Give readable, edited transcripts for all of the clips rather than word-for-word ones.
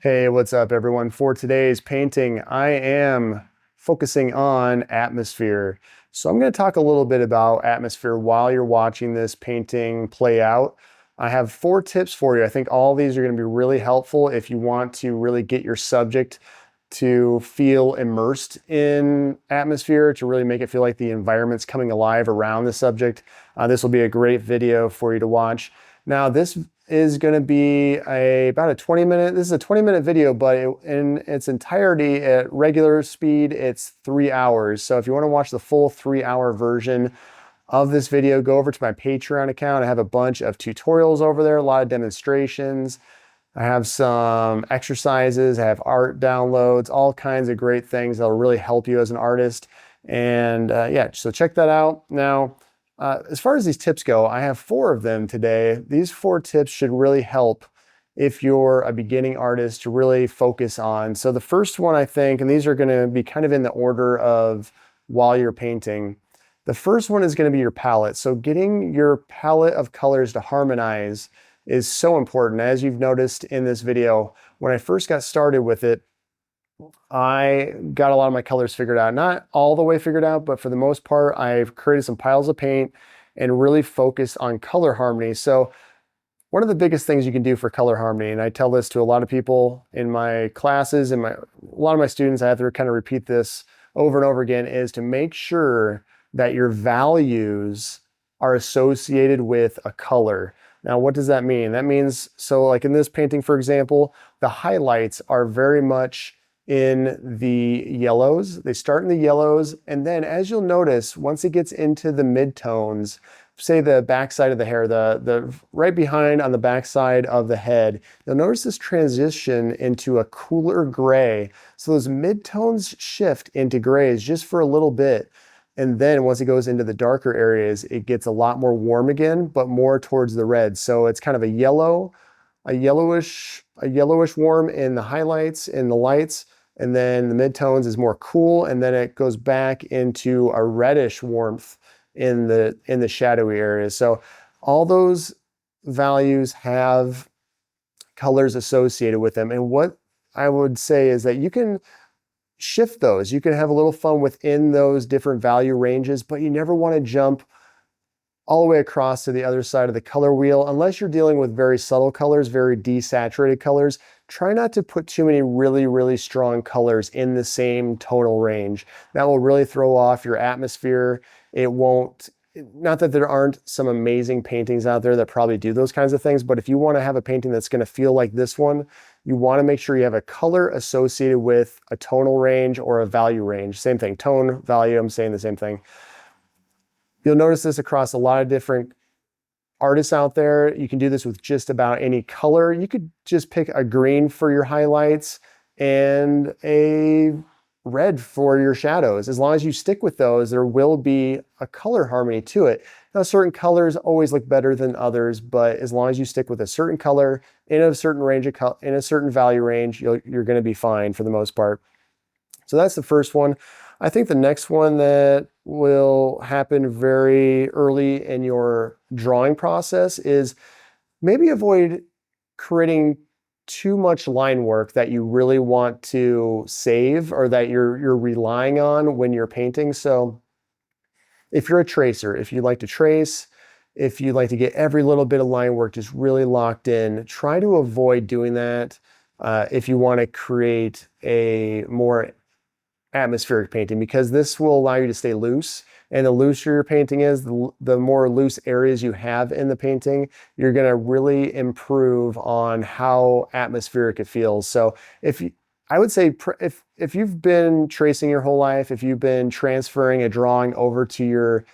Hey, what's up, everyone? For today's painting, I am focusing on atmosphere. So I'm going to talk a little bit about atmosphere while you're watching this painting play out. I have 4 tips for you. I think all these are going to be really helpful if you want to really get your subject to feel immersed in atmosphere, to really make it feel like the environment's coming alive around the subject. This will be a great video for you to watch. Now, this is going to be about a 20-minute, this is a 20-minute video, but in its entirety at regular speed, it's 3 hours. So if you want to watch the full 3-hour version of this video, go over to my Patreon account. I have a bunch of tutorials over there, a lot of demonstrations. I have some exercises, I have art downloads, all kinds of great things that'll really help you as an artist. And yeah, so check that out. Now, as far as these tips go, I have 4 of them today. These 4 tips should really help if you're a beginning artist to really focus on. So the first one, I think, and these are going to be kind of in the order of while you're painting. The first one is going to be your palette. So getting your palette of colors to harmonize is so important. As you've noticed in this video, when I first got started with it, I got a lot of my colors figured out. Not all the way figured out, but for the most part, I've created some piles of paint and really focused on color harmony. So one of the biggest things you can do for color harmony, and I tell this to a lot of people in my classes and a lot of my students, I have to kind of repeat this over and over again, is to make sure that your values are associated with a color. Now, what does that mean? That means, so like in this painting, for example, the highlights are very much in the yellows. They start in the yellows, and then as you'll notice, once it gets into the midtones, say the backside of the hair, the right behind on the backside of the head, you'll notice this transition into a cooler gray. So those midtones shift into grays just for a little bit. And then once it goes into the darker areas, it gets a lot more warm again, but more towards the red. So it's kind of a yellowish warm in the highlights, in the lights, and then the midtones is more cool, and then it goes back into a reddish warmth in the shadowy areas. So all those values have colors associated with them. And what I would say is that you can shift those. You can have a little fun within those different value ranges, but you never want to jump all the way across to the other side of the color wheel. Unless you're dealing with very subtle colors, very desaturated colors, try not to put too many really, really strong colors in the same tonal range. That will really throw off your atmosphere. It won't, not that there aren't some amazing paintings out there that probably do those kinds of things, but if you want to have a painting that's going to feel like this one, you want to make sure you have a color associated with a tonal range or a value range. Same thing, tone, value, I'm saying the same thing. You'll notice this across a lot of different artists out there. You can do this with just about any color. You could just pick a green for your highlights and a red for your shadows. As long as you stick with those, there will be a color harmony to it. Now, certain colors always look better than others, but as long as you stick with a certain color in a certain range of in a certain value range, you're going to be fine for the most part. So that's the first one. I think the next one that will happen very early in your drawing process is maybe avoid creating too much line work that you really want to save or that you're relying on when you're painting. So if you're a tracer, if you like to trace, if you like to get every little bit of line work just really locked in, try to avoid doing that if you want to create a more atmospheric painting, because this will allow you to stay loose. And the looser your painting is, the more loose areas you have in the painting, you're going to really improve on how atmospheric it feels. So I would say if you've been tracing your whole life, if you've been transferring a drawing over to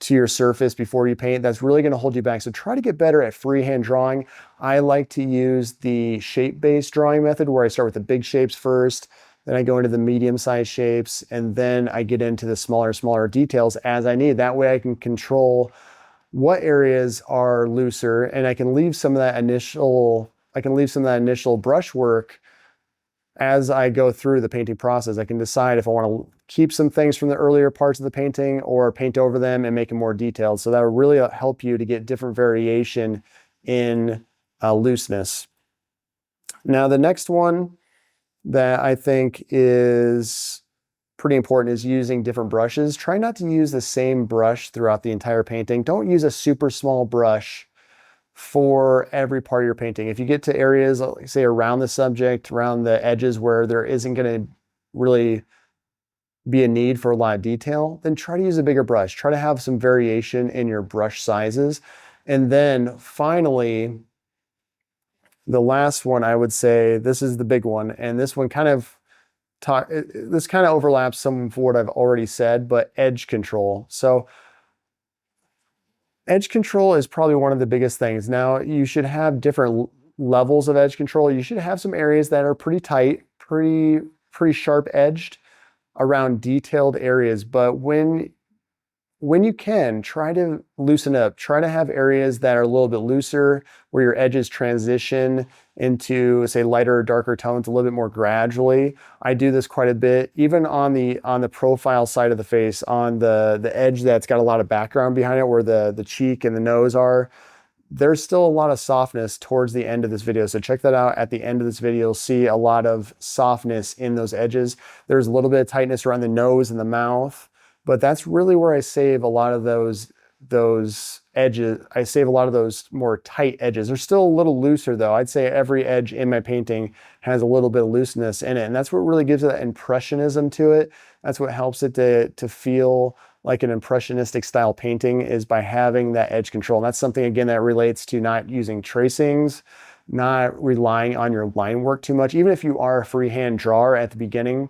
your surface before you paint, that's really going to hold you back. So try to get better at freehand drawing. I like to use the shape-based drawing method, where I start with the big shapes first, then I go into the medium-sized shapes, and then I get into the smaller details as I need. That way I can control what areas are looser, and I can leave some of that initial brushwork as I go through the painting process. I can decide if I want to keep some things from the earlier parts of the painting or paint over them and make them more detailed. So that will really help you to get different variation in looseness. Now, the next one that I think is pretty important is using different brushes. Try not to use the same brush throughout the entire painting. Don't use a super small brush for every part of your painting. If you get to areas, say around the subject, around the edges where there isn't going to really be a need for a lot of detail, then try to use a bigger brush. Try to have some variation in your brush sizes. And then finally, the last one, I would say, this is the big one, and this one kind of this kind of overlaps some of what I've already said, but edge control. So edge control is probably one of the biggest things. Now, you should have different levels of edge control. You should have some areas that are pretty tight, pretty sharp edged around detailed areas, but when you can, try to loosen up. Try to have areas that are a little bit looser, where your edges transition into, say, lighter or darker tones a little bit more gradually. I do this quite a bit, even on the profile side of the face, on the edge that's got a lot of background behind it, where the cheek and the nose are. There's still a lot of softness towards the end of this video. So check that out. At the end of this video, you'll see a lot of softness in those edges. There's a little bit of tightness around the nose and the mouth. But that's really where I save a lot of those edges. I save a lot of those more tight edges. They're still a little looser though. I'd say every edge in my painting has a little bit of looseness in it. And that's what really gives it that impressionism to it. That's what helps it to feel like an impressionistic style painting, is by having that edge control. And that's something, again, that relates to not using tracings, not relying on your line work too much. Even if you are a freehand drawer at the beginning,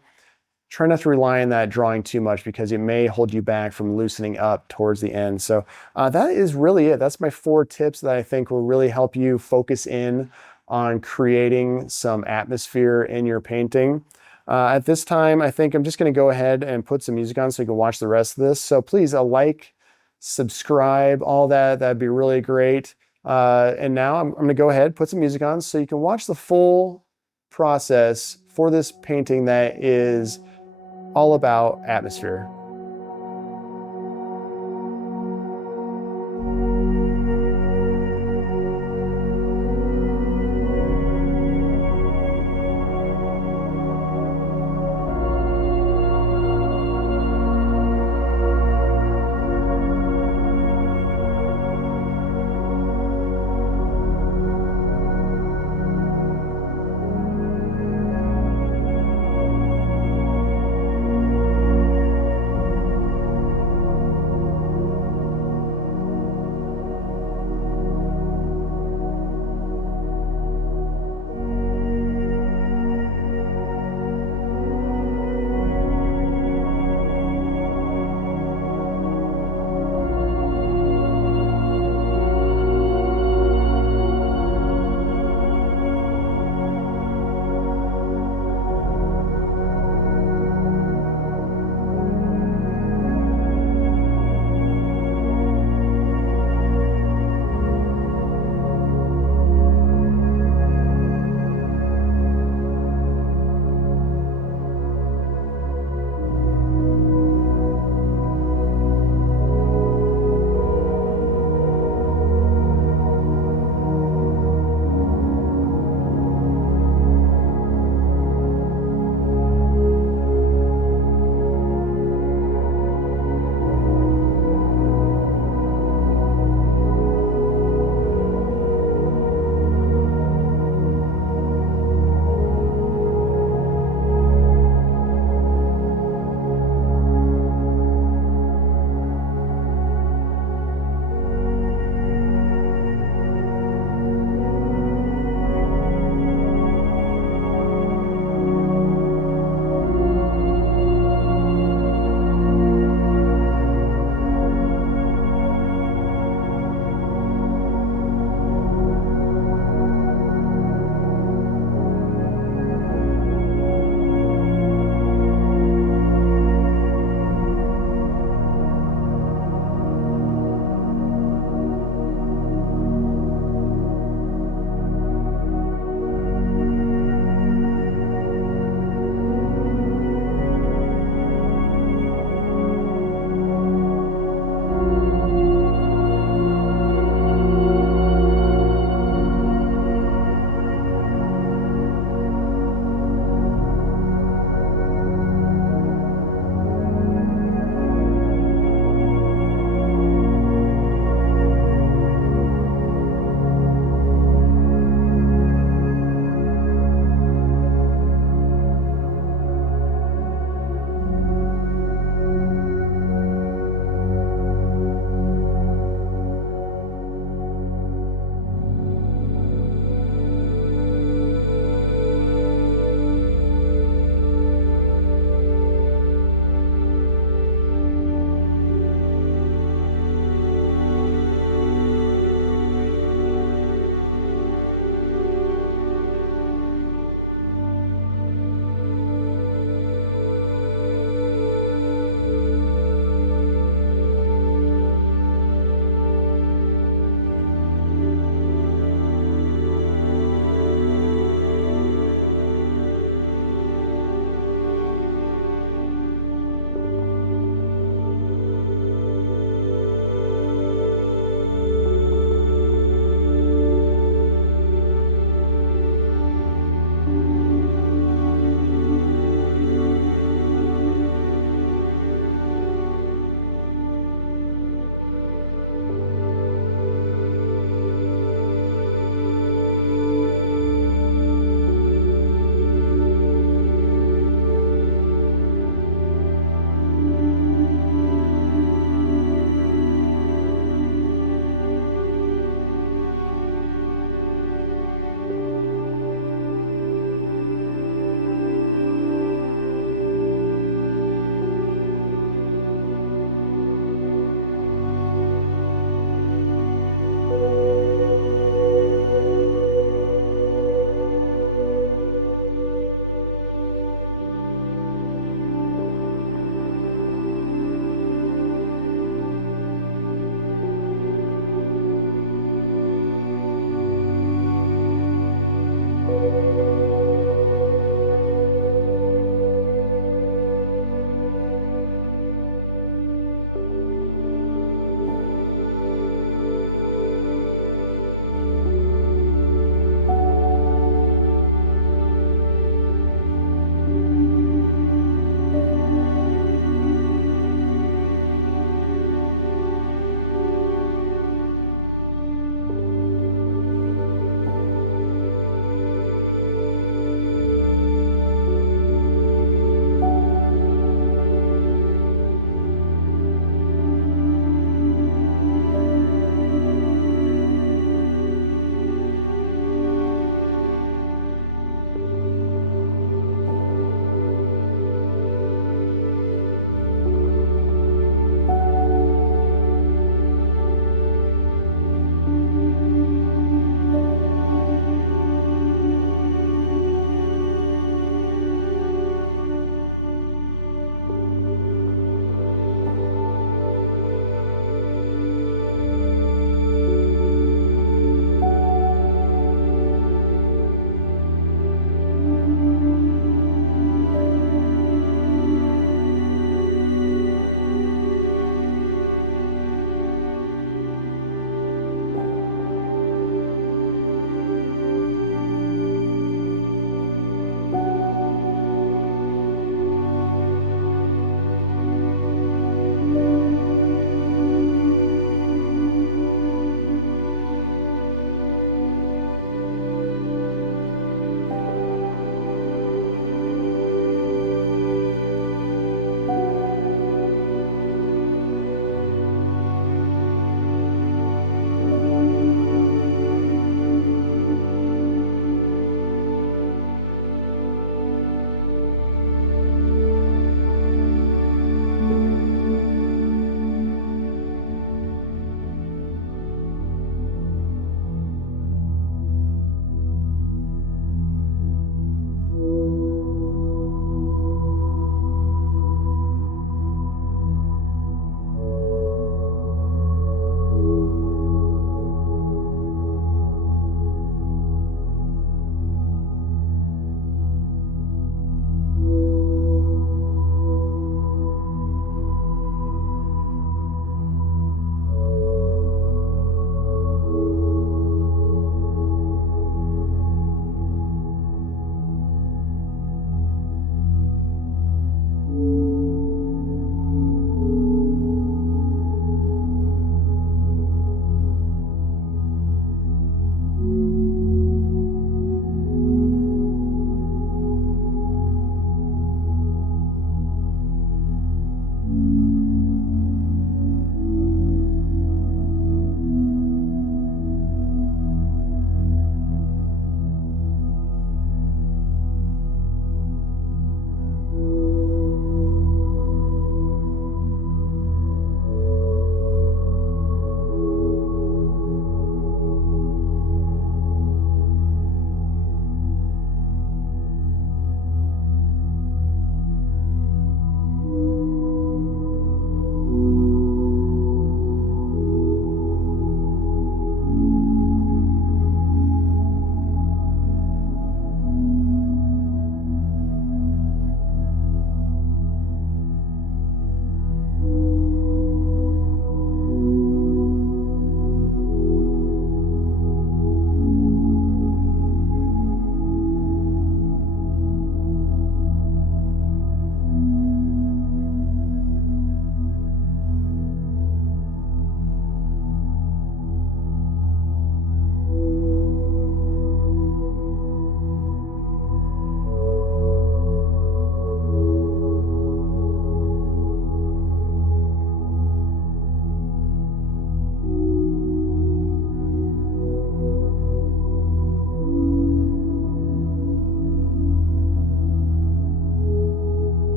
try not to rely on that drawing too much, because it may hold you back from loosening up towards the end. So that is really it. That's my 4 tips that I think will really help you focus in on creating some atmosphere in your painting. At this time, I think I'm just going to go ahead and put some music on so you can watch the rest of this. So please like, subscribe, all that. That'd be really great. And now I'm going to go ahead, put some music on so you can watch the full process for this painting that is all about atmosphere.